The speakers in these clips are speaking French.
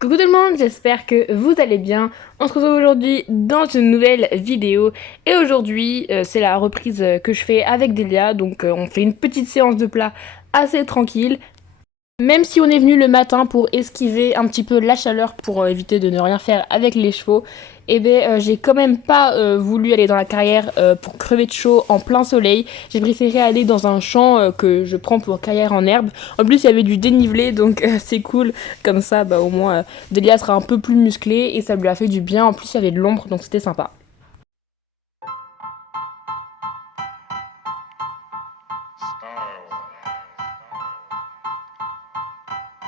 Coucou tout le monde, j'espère que vous allez bien. On se retrouve aujourd'hui dans une nouvelle vidéo et aujourd'hui c'est la reprise que je fais avec Delia, donc on fait une petite séance de plat assez tranquille. Même si on est venu le matin pour esquiver un petit peu la chaleur pour éviter de ne rien faire avec les chevaux, et bien j'ai quand même pas voulu aller dans la carrière pour crever de chaud en plein soleil. J'ai préféré aller dans un champ que je prends pour carrière en herbe. En plus il y avait du dénivelé donc c'est cool. Comme ça au moins Delia sera un peu plus musclée et ça lui a fait du bien. En plus il y avait de l'ombre donc c'était sympa.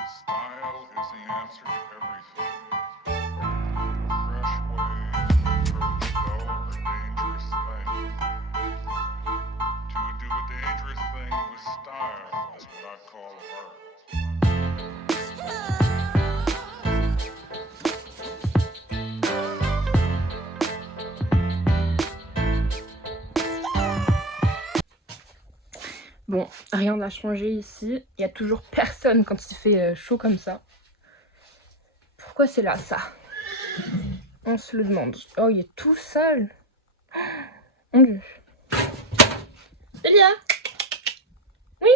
Style is the answer to everything. A fresh way to approach dull or dangerous things. To do a dangerous thing with style is what I call art. Bon, rien n'a changé ici. Il y a toujours personne quand il fait chaud comme ça. Pourquoi c'est là ça? On se le demande. Oh, il est tout sale. Mon Dieu. Delia? Oui?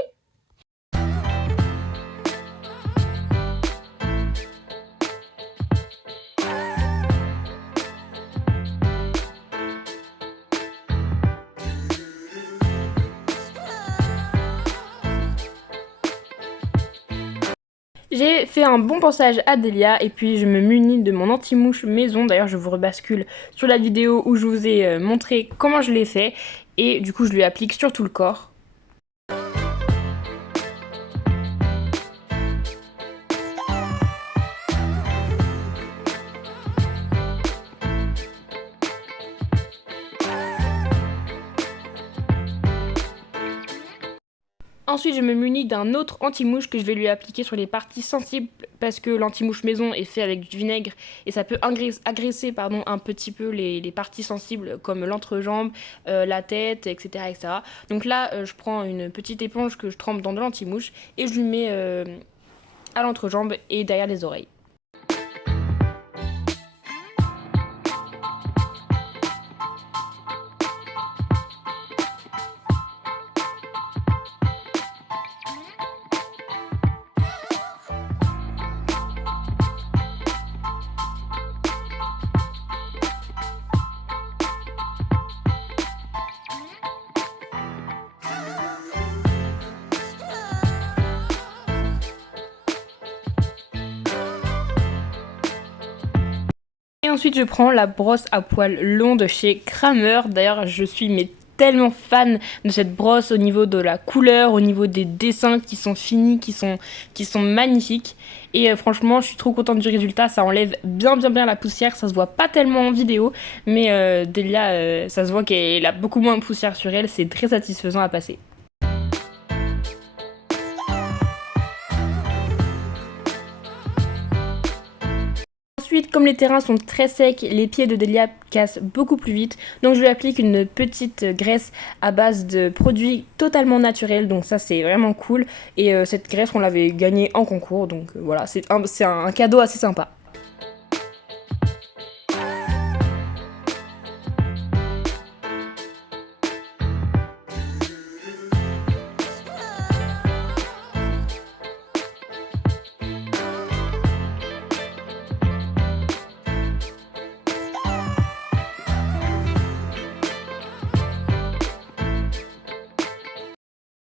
J'ai fait un bon passage à Delia et puis je me munis de mon anti-mouche maison. D'ailleurs, je vous rebascule sur la vidéo où je vous ai montré comment je l'ai fait. Et du coup, je lui applique sur tout le corps. Ensuite, je me munis d'un autre anti-mouche que je vais lui appliquer sur les parties sensibles parce que l'anti-mouche maison est fait avec du vinaigre et ça peut agresser un petit peu les parties sensibles comme l'entrejambe, la tête, etc., etc. Donc là, je prends une petite éponge que je trempe dans de l'anti-mouche et je lui mets à l'entrejambe et derrière les oreilles. Et ensuite je prends la brosse à poils long de chez Kramer. D'ailleurs je suis tellement fan de cette brosse au niveau de la couleur, au niveau des dessins qui sont finis, qui sont magnifiques. Et franchement je suis trop contente du résultat, ça enlève bien la poussière, ça se voit pas tellement en vidéo, mais Delia ça se voit qu'elle a beaucoup moins de poussière sur elle, c'est très satisfaisant à passer. Ensuite, comme les terrains sont très secs, les pieds de Delia cassent beaucoup plus vite. Donc je lui applique une petite graisse à base de produits totalement naturels. Donc ça c'est vraiment cool. Et cette graisse on l'avait gagnée en concours. Donc voilà, c'est un cadeau assez sympa.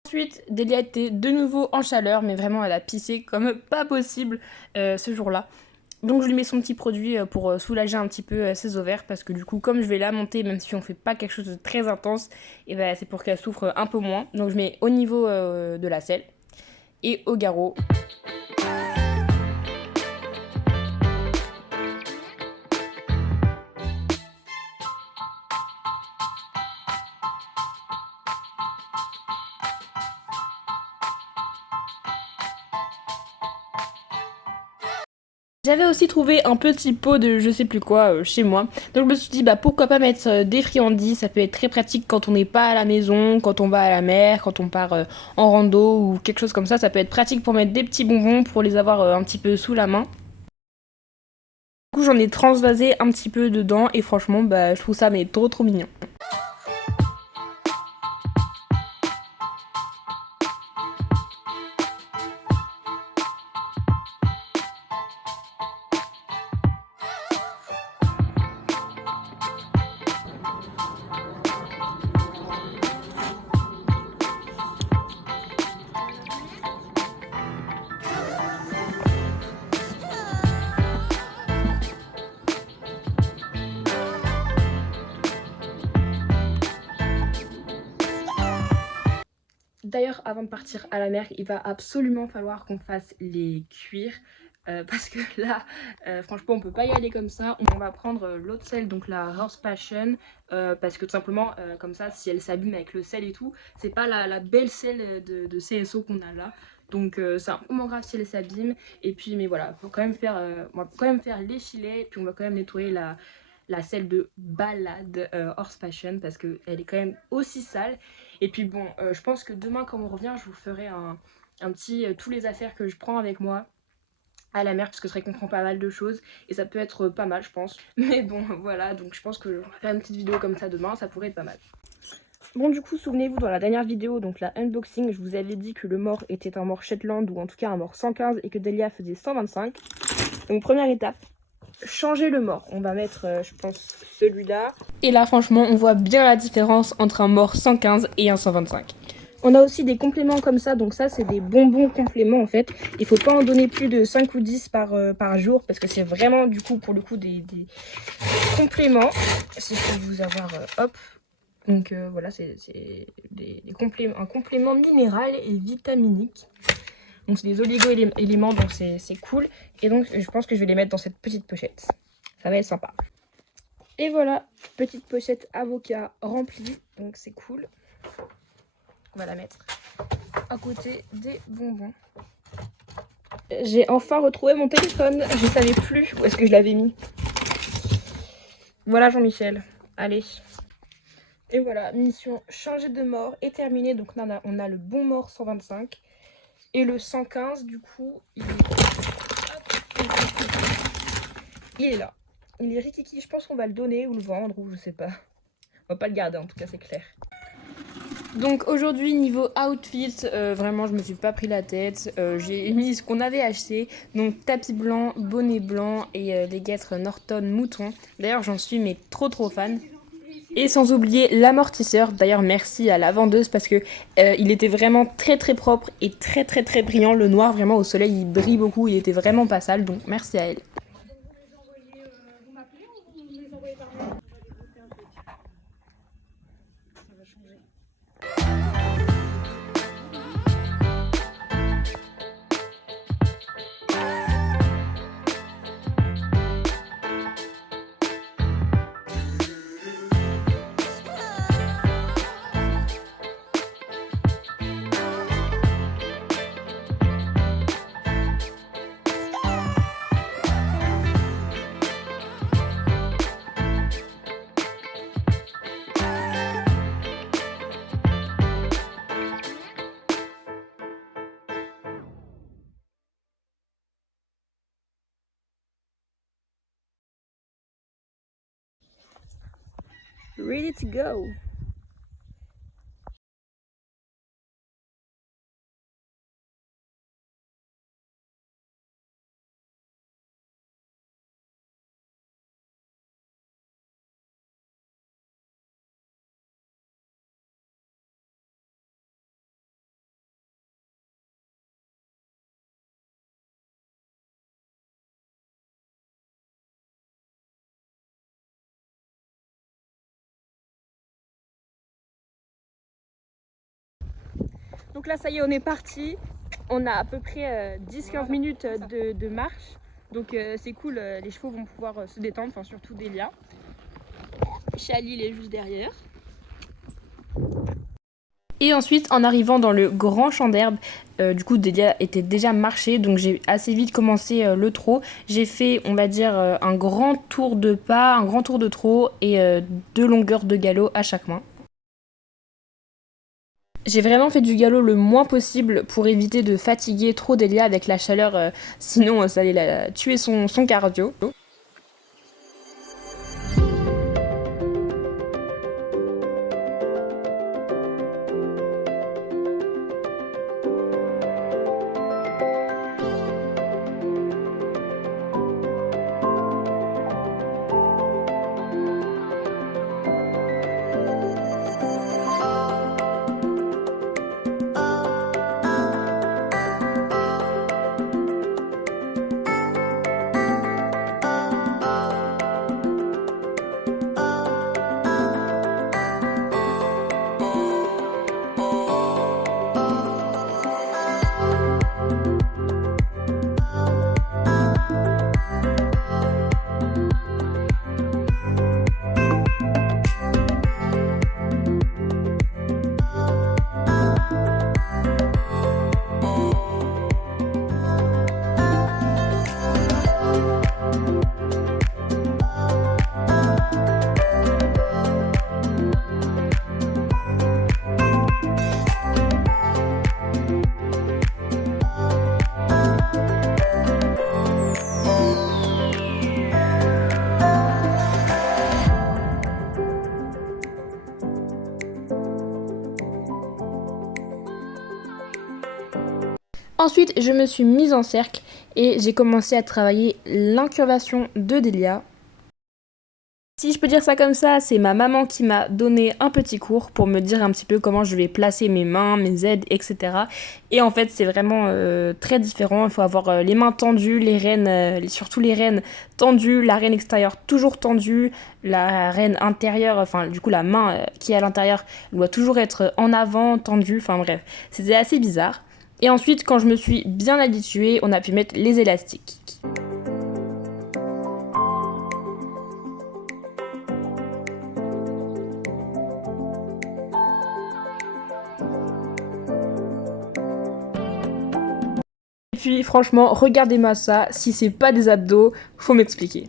Ensuite, Delia était de nouveau en chaleur, mais vraiment elle a pissé comme pas possible ce jour-là. Donc je lui mets son petit produit pour soulager un petit peu ses ovaires, parce que du coup comme je vais la monter, même si on fait pas quelque chose de très intense, et ben c'est pour qu'elle souffre un peu moins. Donc je mets au niveau de la selle et au garrot. J'avais aussi trouvé un petit pot de je sais plus quoi chez moi. Donc je me suis dit pourquoi pas mettre des friandises, ça peut être très pratique quand on n'est pas à la maison, quand on va à la mer, quand on part en rando ou quelque chose comme ça peut être pratique pour mettre des petits bonbons pour les avoir un petit peu sous la main. j'en ai transvasé un petit peu dedans et franchement bah je trouve ça mais trop mignon. D'ailleurs, avant de partir à la mer, il va absolument falloir qu'on fasse les cuire. Parce que là, franchement, on peut pas y aller comme ça. On va prendre l'autre sel, donc la Horse Passion. Parce que tout simplement, comme ça, si elle s'abîme avec le sel et tout, c'est pas la belle sel de CSO qu'on a là. Donc c'est un peu moins grave si elle s'abîme. Et puis, mais voilà, faut quand même faire, on va quand même faire les filets. Puis on va quand même nettoyer la selle de Balade Horse Passion parce qu'elle est quand même aussi sale. Et puis bon, je pense que demain quand on revient, je vous ferai un petit tous les affaires que je prends avec moi à la mer parce que c'est vrai qu'on prend pas mal de choses et ça peut être pas mal je pense. Mais bon voilà, donc je pense que je vais faire une petite vidéo comme ça demain, ça pourrait être pas mal. Bon du coup souvenez-vous dans la dernière vidéo, donc la unboxing, je vous avais dit que le mort était un mort Shetland ou en tout cas un mort 115 et que Delia faisait 125. Donc première étape, changer le mort. On va mettre je pense celui-là. Et là franchement on voit bien la différence entre un mort 115 et un 125. On a aussi des compléments comme ça, donc ça c'est des bonbons compléments en fait. Il faut pas en donner plus de 5 ou 10 par jour parce que c'est vraiment du coup pour le coup des compléments. Si je peux vous avoir hop. Donc voilà, c'est un complément minéral et vitaminique. Donc c'est des oligo-éléments, donc c'est cool. Et donc je pense que je vais les mettre dans cette petite pochette. Ça va être sympa. Et voilà, petite pochette avocat remplie, donc c'est cool. On va la mettre à côté des bonbons. J'ai enfin retrouvé mon téléphone. Je ne savais plus où est-ce que je l'avais mis. Voilà Jean-Michel. Allez. Et voilà, mission changer de mort est terminée. Donc on a le bon mort 125. Et le 115, du coup, il est là. Il est rikiki. Je pense qu'on va le donner ou le vendre ou je sais pas. On va pas le garder en tout cas, c'est clair. Donc aujourd'hui niveau outfit, vraiment je me suis pas pris la tête, j'ai mis ce qu'on avait acheté, donc tapis blanc, bonnet blanc et les guêtres Norton mouton. D'ailleurs j'en suis mais trop fan. Et sans oublier l'amortisseur, d'ailleurs merci à la vendeuse parce que il était vraiment très propre et très brillant. Le noir vraiment au soleil il brille beaucoup, il était vraiment pas sale, donc merci à elle. Ready to go. Donc là ça y est on est parti, on a à peu près 10-15 minutes de marche, donc c'est cool, les chevaux vont pouvoir se détendre, enfin surtout Delia. Chali il est juste derrière. Et ensuite en arrivant dans le grand champ d'herbe, du coup Delia était déjà marché, donc j'ai assez vite commencé le trot. J'ai fait on va dire un grand tour de pas, un grand tour de trot et 2 longueurs de galop à chaque main. J'ai vraiment fait du galop le moins possible pour éviter de fatiguer trop Delia avec la chaleur, sinon ça allait tuer son cardio. Ensuite, je me suis mise en cercle et j'ai commencé à travailler l'incurvation de Delia. Si je peux dire ça comme ça, c'est ma maman qui m'a donné un petit cours pour me dire un petit peu comment je vais placer mes mains, mes aides, etc. Et en fait, c'est vraiment très différent. Il faut avoir les mains tendues, les rênes, surtout les rênes tendues, la rêne extérieure toujours tendue, la rêne intérieure, enfin du coup la main qui est à l'intérieur doit toujours être en avant, tendue, enfin bref. C'était assez bizarre. Et ensuite, quand je me suis bien habituée, on a pu mettre les élastiques. Et puis franchement, regardez-moi ça, si c'est pas des abdos, faut m'expliquer.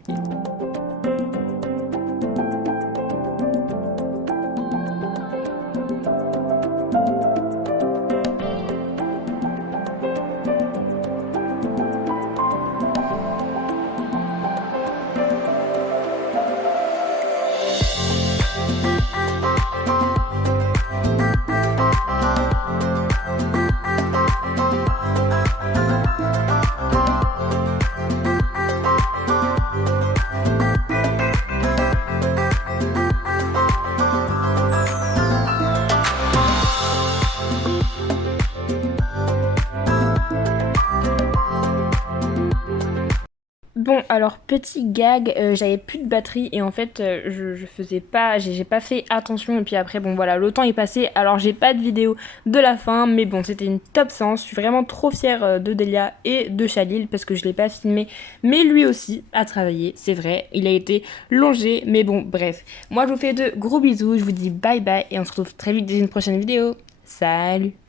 Bon, alors petit gag, j'avais plus de batterie et en fait je faisais pas, j'ai pas fait attention et puis après bon voilà, le temps est passé, alors j'ai pas de vidéo de la fin, mais bon c'était une top séance, je suis vraiment trop fière de Delia et de Chalil parce que je l'ai pas filmé, mais lui aussi a travaillé, c'est vrai, il a été longé, mais bon bref. Moi je vous fais de gros bisous, je vous dis bye bye et on se retrouve très vite dans une prochaine vidéo. Salut!